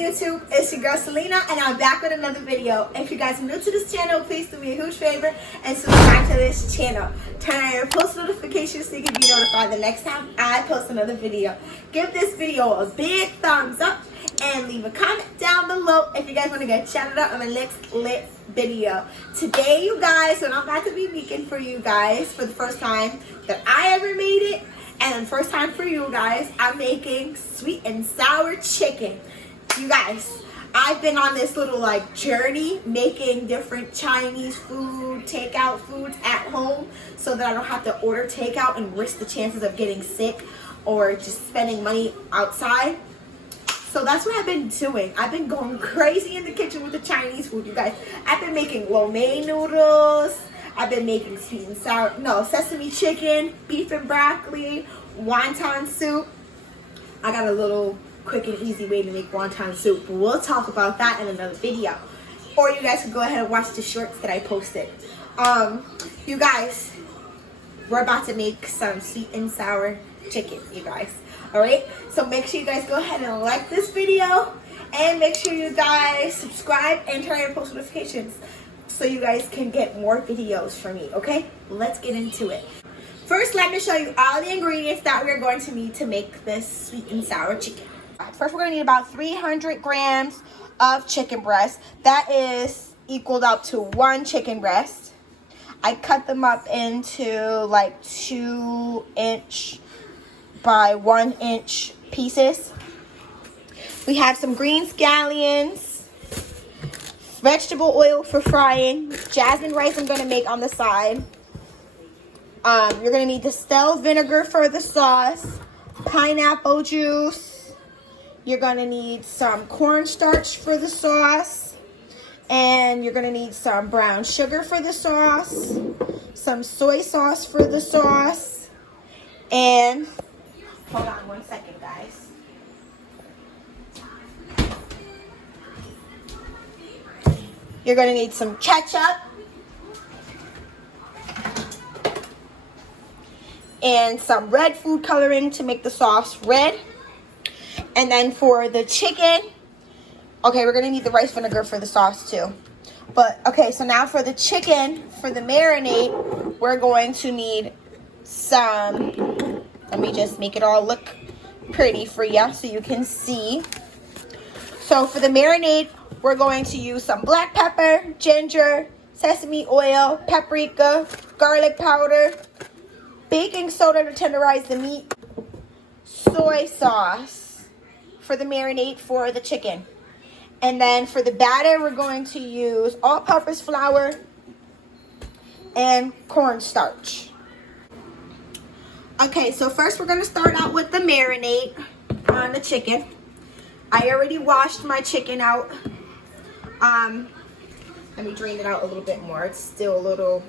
YouTube? It's your girl Selena, and I'm back with another video. If you guys are new to this channel, please do me a huge favor and subscribe to this channel. Turn on your post notifications so you can be notified the next time I post another video. Give this video a big thumbs up and leave a comment down below if you guys want to get shouted out on the next lit video. Today, you guys, what I'm about to be making for you guys for the first time that I ever made it, and the first time for you guys, I'm making sweet and sour chicken. You guys, I've been on this little journey making different Chinese food, takeout foods at home so that I don't have to order takeout and risk the chances of getting sick or just spending money outside. So that's what I've been doing. I've been going crazy in the kitchen with the Chinese food, you guys. I've been making lo mein noodles. I've been making sweet and sour, sesame chicken, beef and broccoli, wonton soup. I got a little quick and easy way to make wonton soup, but we'll talk about that in another video. Or you guys can go ahead and watch the shorts that I posted. You guys, we're about to make some sweet and sour chicken, you guys. Alright, so make sure you guys go ahead and like this video, and make sure you guys subscribe and turn on your post notifications so you guys can get more videos from me, okay? Let's get into it. First, let me show you all the ingredients that we're going to need to make this sweet and sour chicken. First, we're going to need about 300 grams of chicken breast. That is equaled out to 1 chicken breast. I cut them up into 2-inch by 1-inch pieces. We have some green scallions, vegetable oil for frying, jasmine rice I'm going to make on the side. You're going to need distilled vinegar for the sauce, pineapple juice. You're going to need some cornstarch for the sauce, and you're going to need some brown sugar for the sauce, some soy sauce for the sauce, and hold on one second, guys. You're going to need some ketchup and some red food coloring to make the sauce red. And then for the chicken, okay, we're going to need the rice vinegar for the sauce too. But, okay, so now for the chicken, for the marinade, we're going to need some, let me just make it all look pretty for you so you can see. So for the marinade, we're going to use some black pepper, ginger, sesame oil, paprika, garlic powder, baking soda to tenderize the meat, soy sauce for the marinade for the chicken. And then for the batter, we're going to use all-purpose flour and cornstarch. Okay, so first we're going to start out with the marinade on the chicken. I already washed my chicken out. Let me drain it out a little bit more. It's still a little...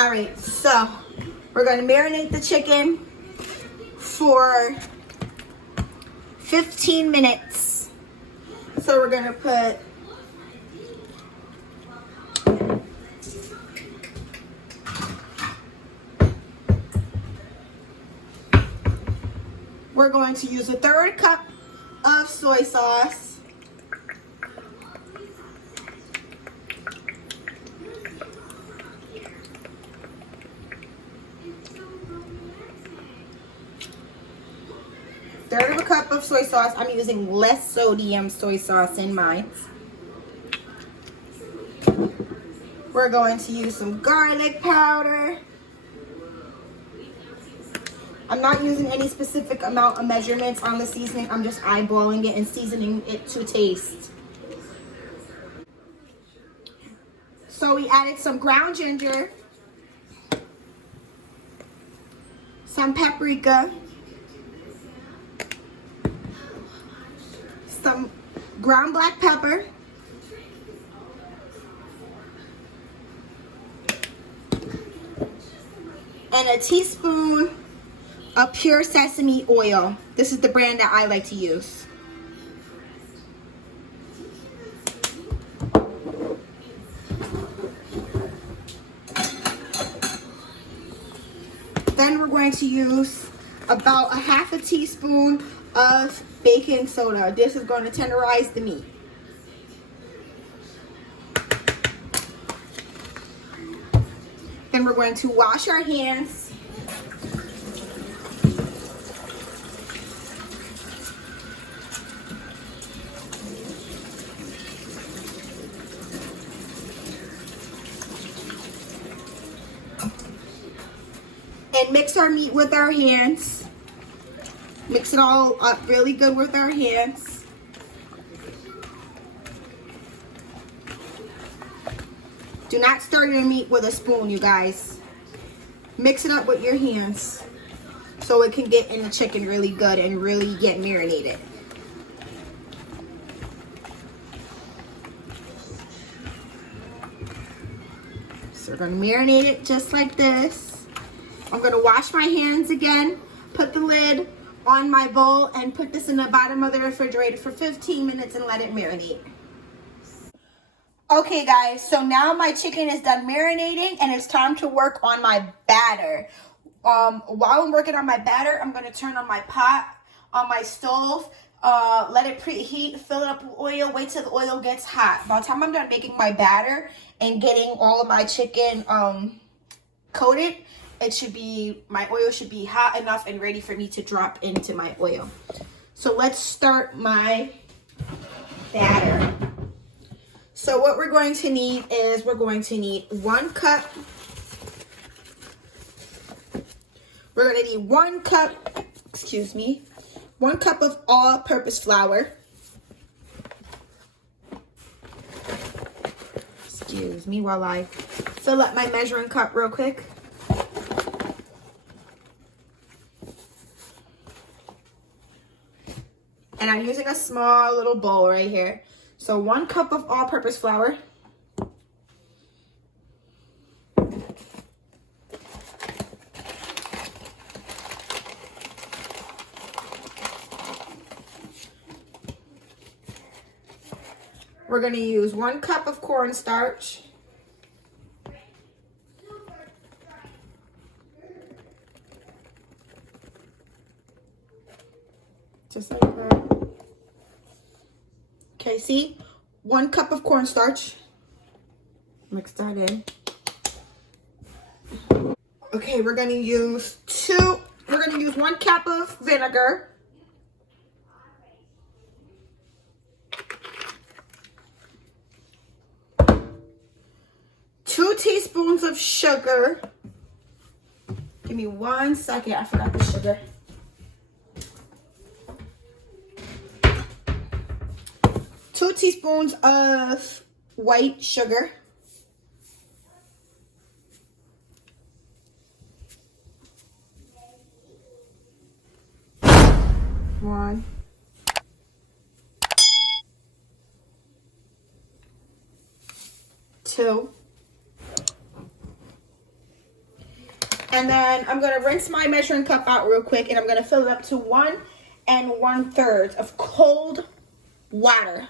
Alright, so we're going to marinate the chicken for 15 minutes. So we're going to put we're going to use 1/3 cup of soy sauce, third of a cup of soy sauce. I'm using less sodium soy sauce in mine. We're going to use some garlic powder. I'm not using any specific amount of measurements on the seasoning. I'm just eyeballing it and seasoning it to taste. So we added some ground ginger, some paprika, some ground black pepper, and a teaspoon of pure sesame oil. This is the brand that I like to use. Then we're going to use about a half a teaspoon of baking soda. This is going to tenderize the meat. Then we're going to wash our hands. And mix our meat with our hands. Mix it all up really good with our hands. Do not stir your meat with a spoon, you guys. Mix it up with your hands so it can get in the chicken really good and really get marinated. So we're going to marinate it just like this. I'm going to wash my hands again, put the lid on my bowl, and put this in the bottom of the refrigerator for 15 minutes and let it marinate. Okay guys, so now my chicken is done marinating and it's time to work on my batter. While I'm working on my batter, I'm going to turn on my pot on my stove, let it preheat, fill it up with oil, wait till the oil gets hot. By the time I'm done making my batter and getting all of my chicken coated, my oil should be hot enough and ready for me to drop into my oil. So let's start my batter. So what we're going to need is we're going to need 1 cup. We're going to need 1 cup, 1 cup of all-purpose flour. Excuse me while I fill up my measuring cup real quick. And I'm using a small little bowl right here. So 1 cup of all-purpose flour. We're going to use 1 cup of cornstarch. Just like that. Okay, see? 1 cup of cornstarch. Mix that in. Okay, we're going to use 1 cup of vinegar. Two teaspoons of sugar. Give me 1 second. I forgot the sugar. 2 teaspoons of white sugar. 1. 2. And then I'm going to rinse my measuring cup out real quick, and I'm going to fill it up to 1 1/3 of cold water.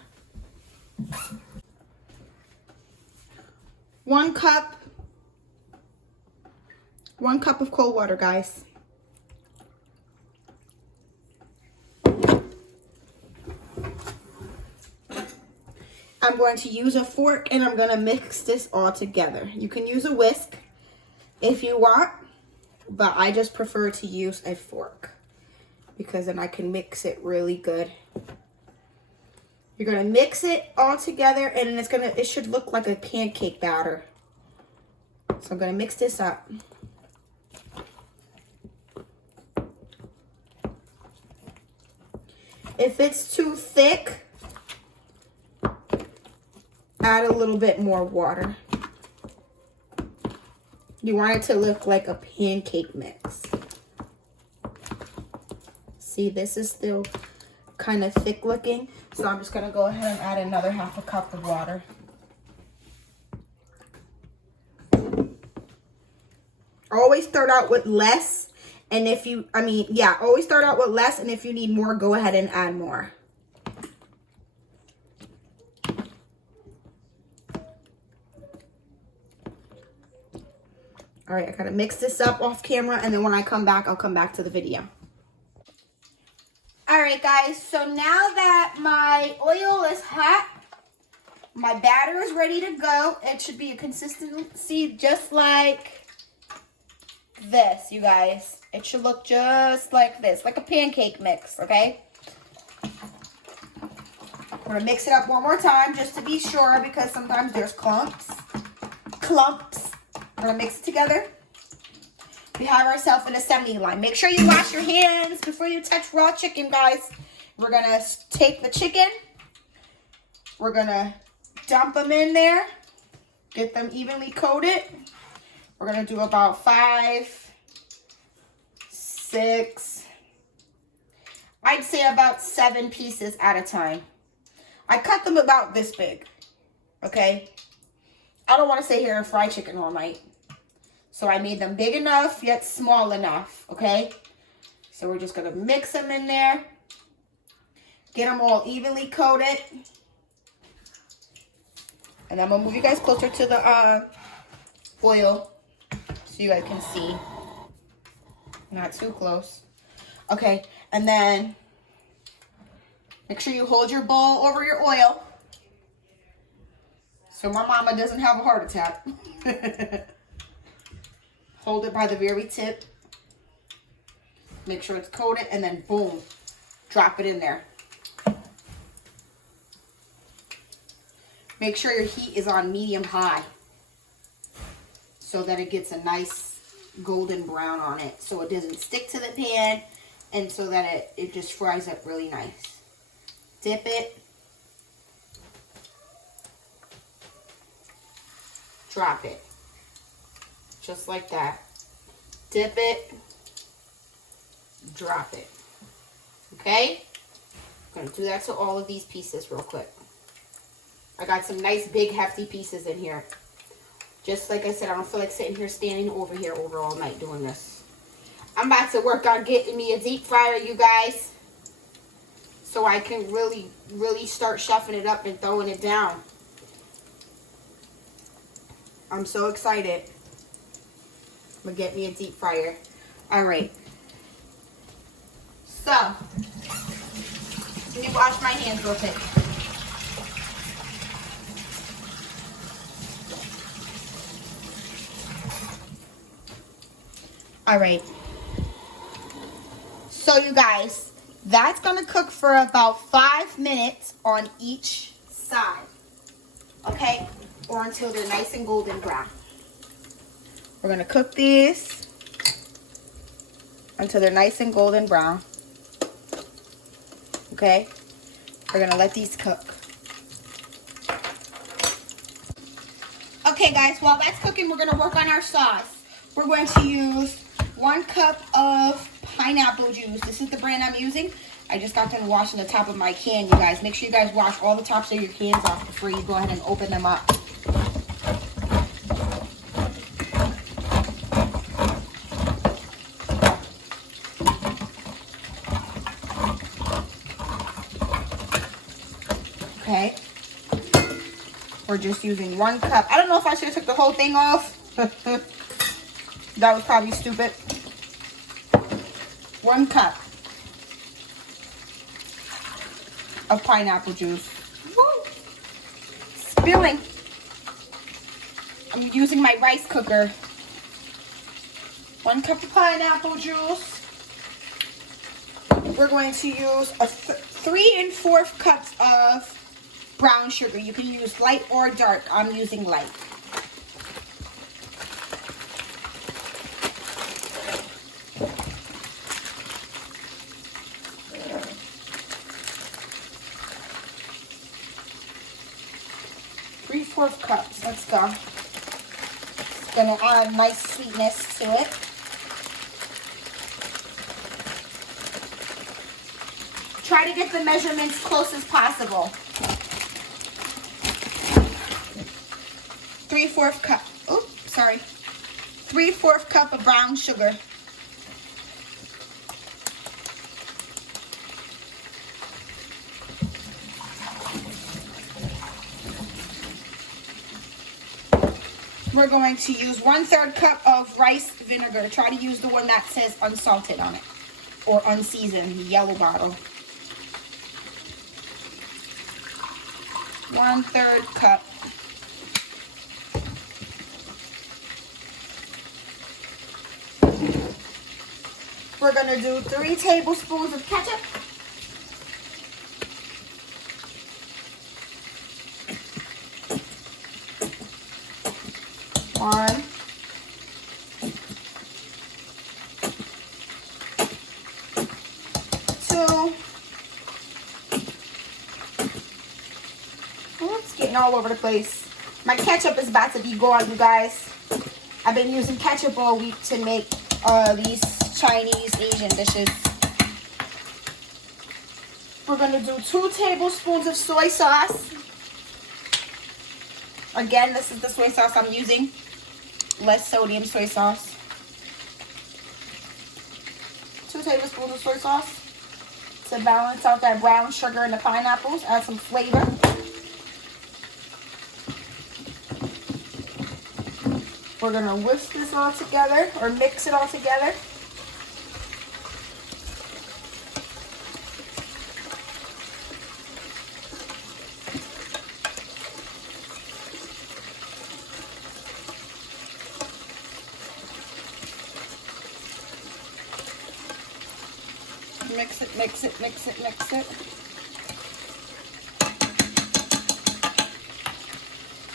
1 cup of cold water, guys. I'm going to use a fork and I'm going to mix this all together. You can use a whisk if you want, but I just prefer to use a fork because then I can mix it really good. You're going to mix it all together and it should look like a pancake batter. So I'm going to mix this up. If it's too thick, add a little bit more water. You want it to look like a pancake mix. See, this is still kind of thick looking, so I'm just going to go ahead and add another 1/2 cup of water. Always start out with less, and always start out with less, and if you need more, go ahead and add more. All right, I gotta mix this up off camera, and then when I come back, I'll come back to the video. right, guys, so now that my oil is hot, my batter is ready to go. It should be a consistency just like this, you guys. It should look just like this, like a pancake mix, okay? We're gonna mix it up one more time just to be sure because sometimes there's clumps. We're gonna mix it together. We have ourselves an assembly line. Make sure you wash your hands before you touch raw chicken, guys. We're gonna take the chicken. We're gonna dump them in there. Get them evenly coated. We're gonna do about 5, 6, I'd say about 7 pieces at a time. I cut them about this big, okay? I don't want to sit here and fry chicken all night. So I made them big enough, yet small enough, okay? So we're just going to mix them in there. Get them all evenly coated. And I'm going to move you guys closer to the oil so you guys can see. Not too close. Okay, and then make sure you hold your bowl over your oil so my mama doesn't have a heart attack. Hold it by the very tip. Make sure it's coated and then boom, drop it in there. Make sure your heat is on medium high so that it gets a nice golden brown on it so it doesn't stick to the pan and so that it just fries up really nice. Dip it. Drop it. Just like that. Dip it. Drop it. Okay? I'm going to do that to all of these pieces real quick. I got some nice big hefty pieces in here. Just like I said, I don't feel like sitting here standing over here all night doing this. I'm about to work on getting me a deep fryer, you guys. So I can really, really start chefing it up and throwing it down. I'm so excited. I'm going to get me a deep fryer. Alright. So, let me wash my hands real quick. Alright. So, you guys, that's going to cook for about 5 minutes on each side. Okay? Or until they're nice and golden brown. We're going to cook these until they're nice and golden brown. Okay? We're going to let these cook. Okay, guys, while that's cooking, we're going to work on our sauce. We're going to use 1 cup of pineapple juice. This is the brand I'm using. I just got done washing the top of my can, you guys. Make sure you guys wash all the tops of your cans off before you go ahead and open them up. Okay. We're just using 1 cup. I don't know if I should have took the whole thing off. That was probably stupid. 1 cup of pineapple juice. Woo! Spilling. I'm using my rice cooker. 1 cup of pineapple juice. We're going to use 3 1/4 cups of brown sugar. You can use light or dark. I'm using light. Three-fourths cups. Let's go. It's gonna add nice sweetness to it. Try to get the measurements close as possible. 3/4 cup. Oops, sorry. 3/4 cup of brown sugar. We're going to use 1/3 cup of rice vinegar. Try to use the one that says unsalted on it. Or unseasoned, the yellow bottle. 1/3 cup. We're gonna do 3 tablespoons of ketchup. One. 2. Oh, it's getting all over the place. My ketchup is about to be gone, you guys. I've been using ketchup all week to make these Chinese Asian dishes. We're gonna do 2 tablespoons of soy sauce. Again, this is the soy sauce I'm using. Less sodium soy sauce. 2 tablespoons of soy sauce to balance out that brown sugar in the pineapples. Add some flavor. We're gonna whisk this all together, or mix it all together. Mix it, mix it, mix it, mix it.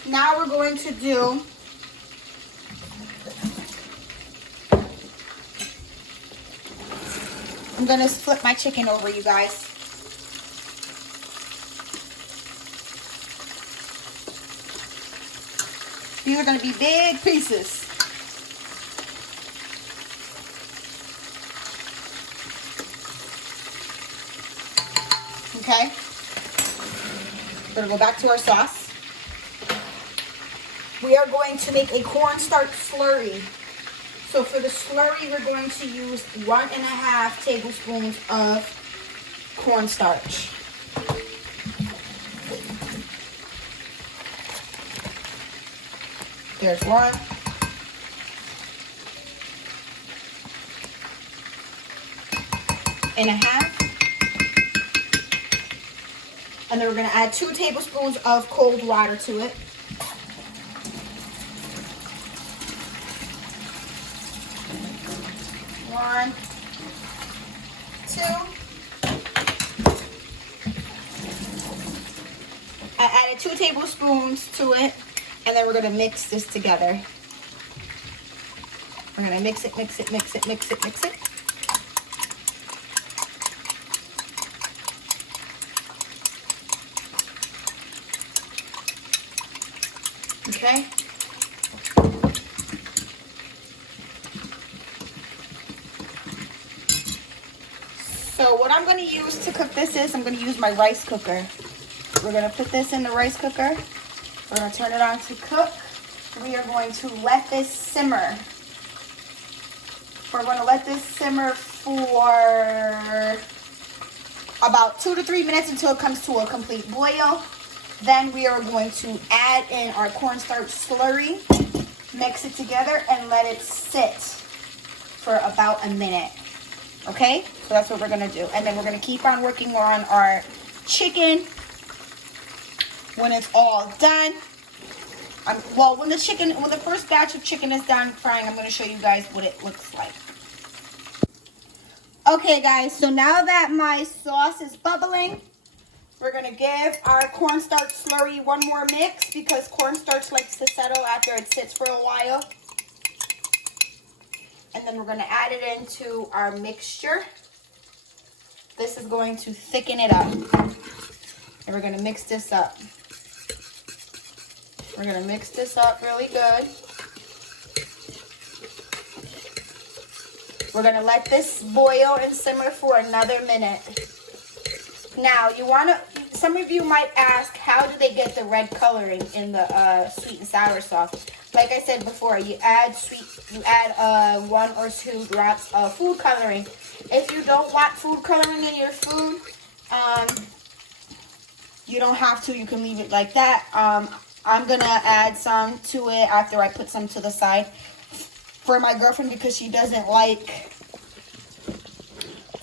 Now we're going to do I'm going to flip my chicken over, you guys. These are going to be big pieces. Okay. We're going to go back to our sauce. We are going to make a cornstarch slurry. So for the slurry, we're going to use 1.5 tablespoons of cornstarch. There's 1. And a half. And then we're going to add 2 tablespoons of cold water to it. One, 2. I added 2 tablespoons to it, and then we're going to mix this together. We're going to mix it, mix it, mix it, mix it, mix it. Okay. So what I'm going to use to cook this is I'm going to use my rice cooker. We're going to put this in the rice cooker. We're going to turn it on to cook. We are going to let this simmer. We're going to let this simmer for about 2 to 3 minutes until it comes to a complete boil. Then we are going to add in our cornstarch slurry, mix it together, and let it sit for about a minute. Okay? So that's what we're going to do. And then we're going to keep on working on our chicken when it's all done. Well, when the first batch of chicken is done frying, I'm going to show you guys what it looks like. Okay, guys, so now that my sauce is bubbling, we're going to give our cornstarch slurry one more mix because cornstarch likes to settle after it sits for a while. And then we're going to add it into our mixture. This is going to thicken it up. And we're going to mix this up. We're going to mix this up really good. We're going to let this boil and simmer for another minute. Now, some of you might ask, how do they get the red coloring in the sweet and sour sauce? Like I said before, you add 1 or 2 drops of food coloring. If you don't want food coloring in your food, you don't have to. You can leave it like that. I'm going to add some to it after I put some to the side for my girlfriend because she doesn't like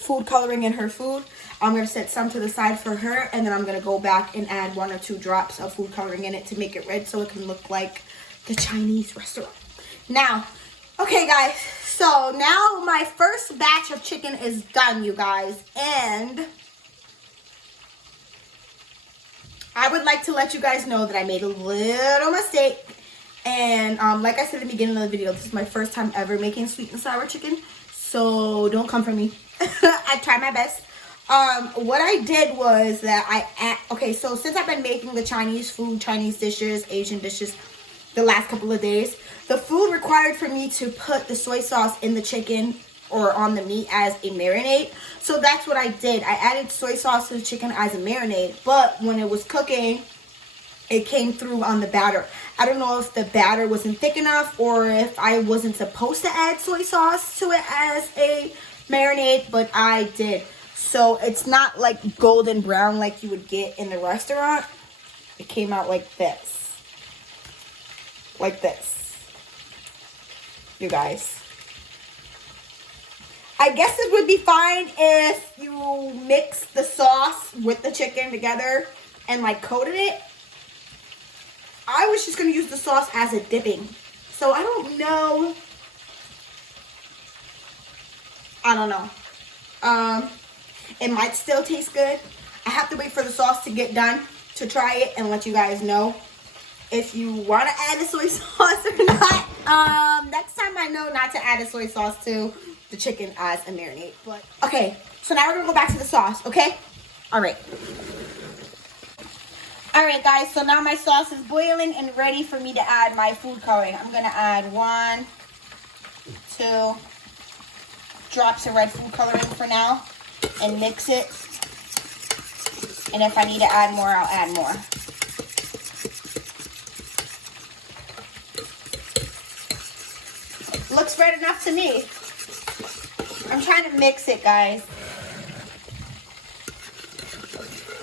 food coloring in her food. I'm going to set some to the side for her, and then I'm going to go back and add 1 or 2 drops of food coloring in it to make it red so it can look like the Chinese restaurant. Now, okay guys, so now my first batch of chicken is done, you guys, and I would like to let you guys know that I made a little mistake. And like I said in the beginning of the video, this is my first time ever making sweet and sour chicken. So don't come for me. I tried my best. What I did was that okay, so since I've been making the Chinese food, Chinese dishes, Asian dishes the last couple of days, the food required for me to put the soy sauce in the chicken or on the meat as a marinade. So that's what I did. I added soy sauce to the chicken as a marinade, but when it was cooking, it came through on the batter. I don't know if the batter wasn't thick enough or if I wasn't supposed to add soy sauce to it as a marinade, but I did. So it's not like golden brown like you would get in the restaurant. It came out like this. Like this. You guys. I guess it would be fine if you mix the sauce with the chicken together and like coated it. I was just going to use the sauce as a dipping. So I don't know. I don't know. It might still taste good. I have to wait for the sauce to get done to try it and let you guys know if you want to add the soy sauce or not. Next time I know not to add a soy sauce to the chicken as a marinade. But okay, so now we're going to go back to the sauce, okay? All right. Alright guys, so now my sauce is boiling and ready for me to add my food coloring. I'm going to add 1, 2 drops of red food coloring for now and mix it. And if I need to add more, I'll add more. Looks red enough to me. I'm trying to mix it, guys.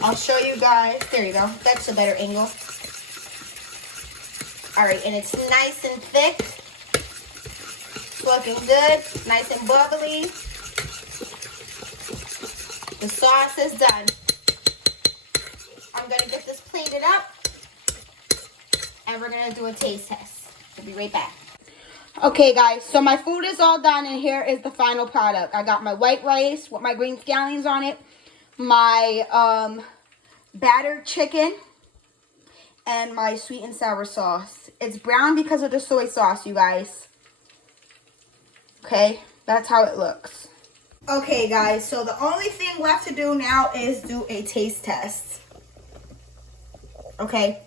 I'll show you guys. There you go. That's a better angle. Alright, and it's nice and thick. It's looking good. Nice and bubbly. The sauce is done. I'm going to get this plated up. And we're going to do a taste test. We'll be right back. Okay, guys. So my food is all done. And here is the final product. I got my white rice with my green scallions on it. My battered chicken and my sweet and sour sauce. It's brown because of the soy sauce, you guys. Okay, that's how it looks. Okay, guys, so the only thing left to do now is do a taste test. Okay.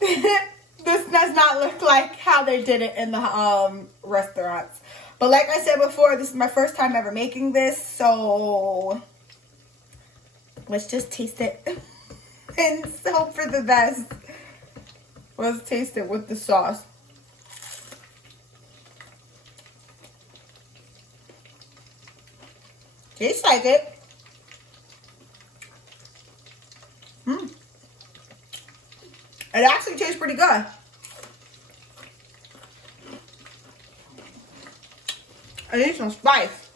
This does not look like how they did it in the restaurants. But like I said before, this is my first time ever making this, so let's just taste it and hope for the best. Let's taste it with the sauce. Tastes like it. It actually tastes pretty good. I need some spice.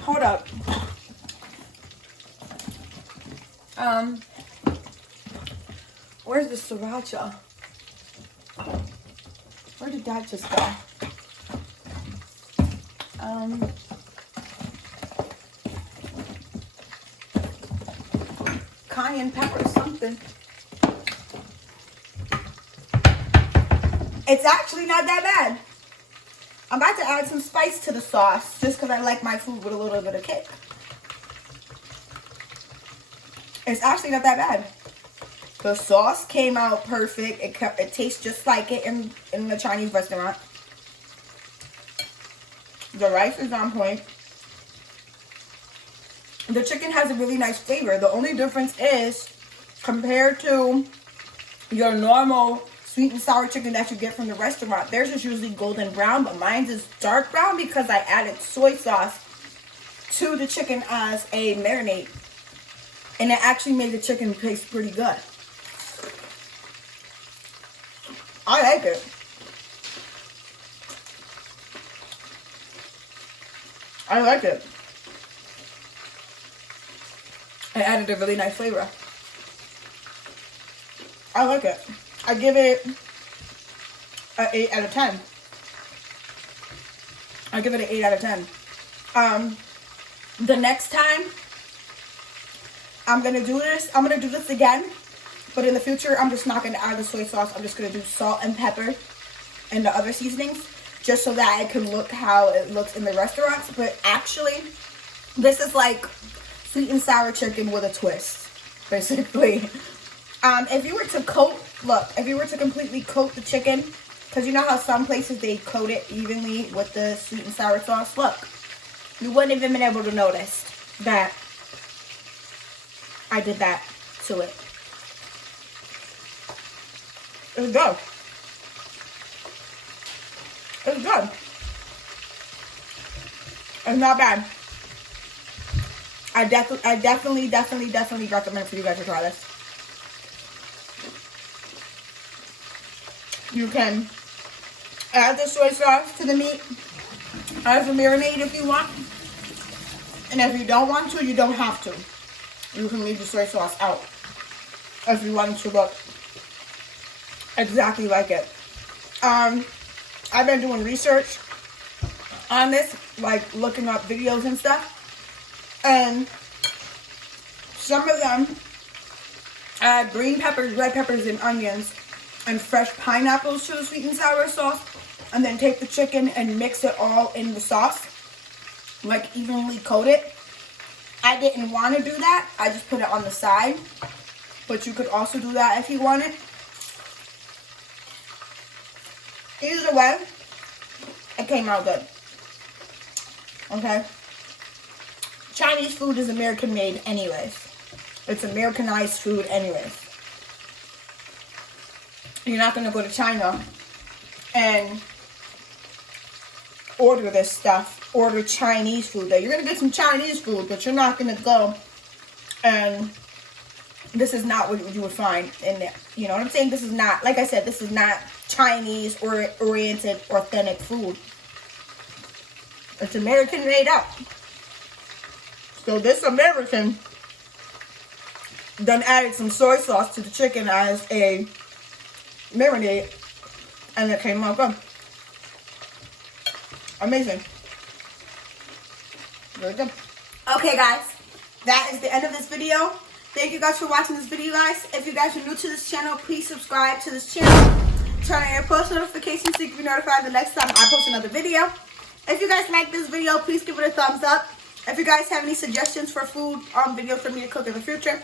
Hold up. Where's the sriracha? Where did that just go? Cayenne pepper or something. It's actually not that bad. I'm about to add some spice to the sauce just because I like my food with a little bit of kick. It's actually not that bad. The sauce came out perfect. It tastes just like it in the Chinese restaurant. The rice is on point. The chicken has a really nice flavor. The only difference is compared to your normal sweet and sour chicken that you get from the restaurant, theirs is usually golden brown, but mine is dark brown because I added soy sauce to the chicken as a marinade. And it actually made the chicken taste pretty good. I like it. I like it. It added a really nice flavor. I like it. I give it an 8 out of 10. I give it an 8 out of 10. The next time I'm gonna do this again, but in the future I'm just not gonna add the soy sauce. I'm just gonna do salt and pepper and the other seasonings, just so that it can look how it looks in the restaurants. But actually, this is like sweet and sour chicken with a twist, basically. If you were to completely coat the chicken, because you know how some places they coat it evenly with the sweet and sour sauce, look, you wouldn't even been able to notice that I did that to it. It's good. It's good. It's not bad. I definitely recommend for you guys to try this. You can add the soy sauce to the meat as a marinade if you want. And if you don't want to, you don't have to. You can leave the soy sauce out if you want it to look exactly like it. I've been doing research on this, like looking up videos and stuff. And some of them add green peppers, red peppers, and onions, and fresh pineapples to the sweet and sour sauce, and then take the chicken and mix it all in the sauce, like evenly coat it. I didn't want to do that. I just put it on the side, but you could also do that if you wanted. Either way, it came out good. Okay? Chinese food is American made anyways. It's Americanized food anyways. You're not going to go to China and order this stuff, order Chinese food there. You're going to get some Chinese food, but you're not going to go and this is not what you would find in there. You know what I'm saying? This is not, like I said, this is not Chinese or oriented authentic food. It's American made up. So this American then added some soy sauce to the chicken as a marinade, and it came out good. Amazing. Very good. Okay guys, that is the end of this video. Thank you guys for watching this video, guys. If you guys are new to this channel, please subscribe to this channel. Turn on your post notifications so you can be notified the next time I post another video. If you guys like this video, please give it a thumbs up. If you guys have any suggestions for food videos for me to cook in the future,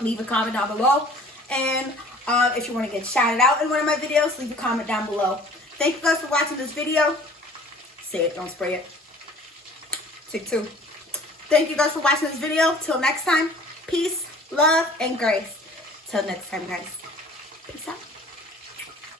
leave a comment down below. And if you want to get shouted out in one of my videos, leave a comment down below. Thank you guys for watching this video. Say it, don't spray it. Take two. Thank you guys for watching this video. Till next time, peace, love, and grace. Till next time, guys. Peace out.